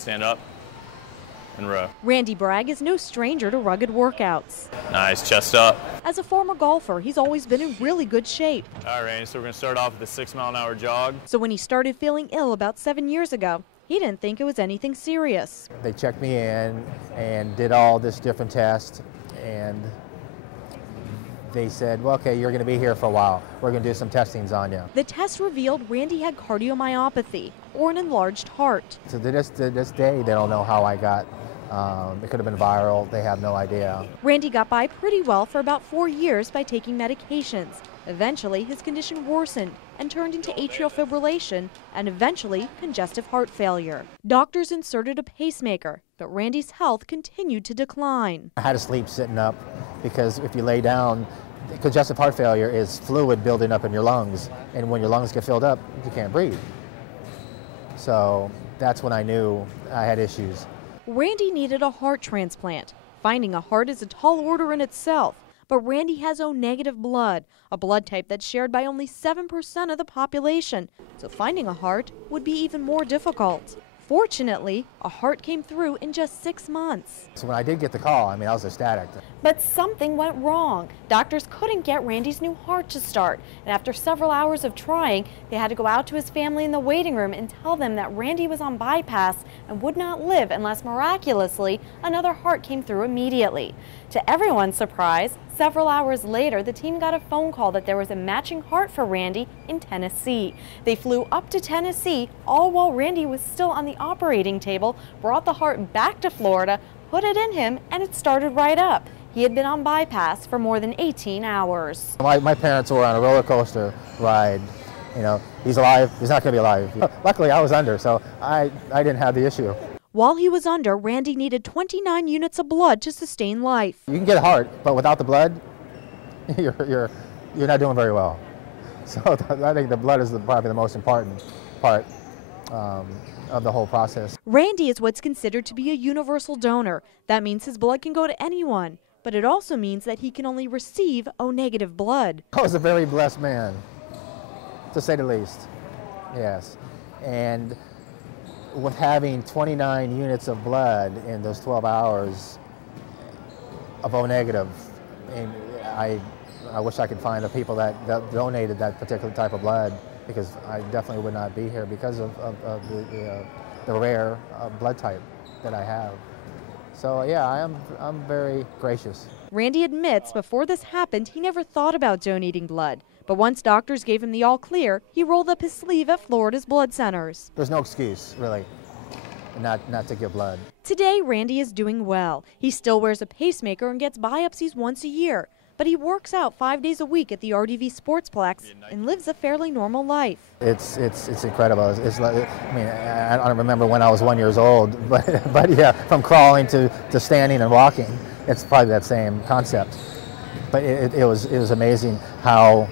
stand up, and row. Randy Bragg is no stranger to rugged workouts. Nice, chest up. As a former golfer, he's always been in really good shape. All right, Randy, so we're going to start off with a 6-mile-an-hour jog. So when he started feeling ill about 7 years ago, he didn't think it was anything serious. They checked me in and did all this different tests, and they said, well, okay, you're going to be here for a while. We're going to do some testings on you. The test revealed Randy had cardiomyopathy, or an enlarged heart. So to this day, they don't know how I got. It could have been viral. They have no idea. Randy got by pretty well for about 4 years by taking medications. Eventually, his condition worsened and turned into atrial fibrillation and eventually congestive heart failure. Doctors inserted a pacemaker, but Randy's health continued to decline. I had to sleep sitting up because if you lay down, congestive heart failure is fluid building up in your lungs, and when your lungs get filled up, you can't breathe. So that's when I knew I had issues. Randy needed a heart transplant. Finding a heart is a tall order in itself, but Randy has O-negative blood, a blood type that's shared by only 7% of the population, so finding a heart would be even more difficult. Fortunately, a heart came through in just 6 months. So when I did get the call, I was ecstatic. But something went wrong. Doctors couldn't get Randy's new heart to start, and after several hours of trying, they had to go out to his family in the waiting room and tell them that Randy was on bypass and would not live unless miraculously another heart came through immediately. To everyone's surprise, several hours later, the team got a phone call that there was a matching heart for Randy in Tennessee. They flew up to Tennessee, all while Randy was still on the operating table, brought the heart back to Florida, put it in him, and it started right up. He had been on bypass for more than 18 hours. My parents were on a roller coaster ride. You know, he's alive, he's not going to be alive. Luckily, I was under, so I didn't have the issue. While he was under, Randy needed 29 units of blood to sustain life. You can get a heart, but without the blood, you're not doing very well. So I think the blood is probably the most important part of the whole process. Randy is what's considered to be a universal donor. That means his blood can go to anyone, but it also means that he can only receive O-negative blood. I was a very blessed man, to say the least, yes. And with having 29 units of blood in those 12 hours of O-negative, and I wish I could find the people that donated that particular type of blood, because I definitely would not be here because of the rare blood type that I have. So yeah, I'm very gracious. Randy admits before this happened, he never thought about donating blood. But once doctors gave him the all clear, he rolled up his sleeve at Florida's blood centers. There's no excuse, really, not to give blood. Today, Randy is doing well. He still wears a pacemaker and gets biopsies once a year. But he works out 5 days a week at the RDV Sportsplex and lives a fairly normal life. It's incredible. It's like, I don't remember when I was 1 year old, but yeah, from crawling to standing and walking, it's probably that same concept. But it was amazing how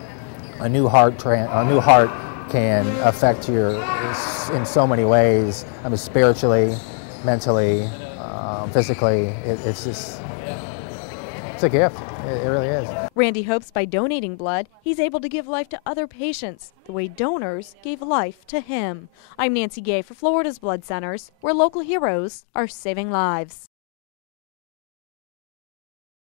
a new heart can affect you in so many ways. Spiritually, mentally, physically. It's a gift. It really is. Randy hopes by donating blood, he's able to give life to other patients the way donors gave life to him. I'm Nancy Gay for Florida's Blood Centers, where local heroes are saving lives.